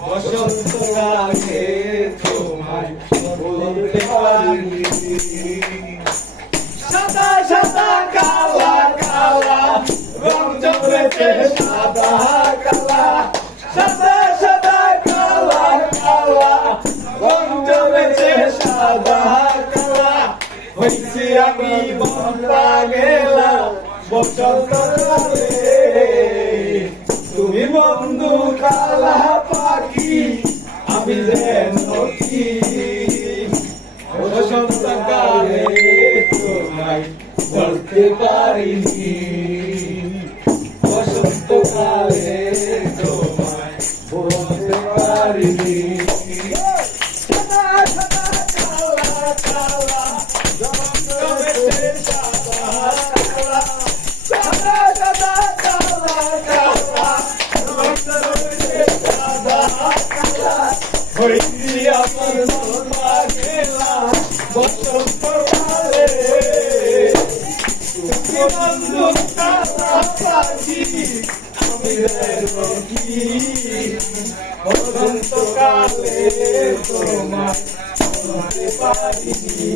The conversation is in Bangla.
বসন্তকালে তোমায় বলতে পারি সাদা সাদা কালা কালা রং জমেছে সাদা কালা সাদা সাদা কালা কালা রং জমেছে সাদা কালা হইছি আমি বন্ধা গেলাম বসন্তকালে তুমি বন্ধু কালা পাখি আমি যেন কি বসন্তকালে তোমায় বলতে পারিনি বসন্তকালে তোমায় বলতে পারিনি সাদা সাদা কালা কালা রং জমেছে সাদা কালা সাদা সাদা কালা কালা রং জমেছে সাদা কালা হইছি আমার বন্ধা গেলাম বসন্তকালে তুমি বন্ধু কালা পাখি আমি যেন কি বসন্তকালে তোমায় বলতে পারিনি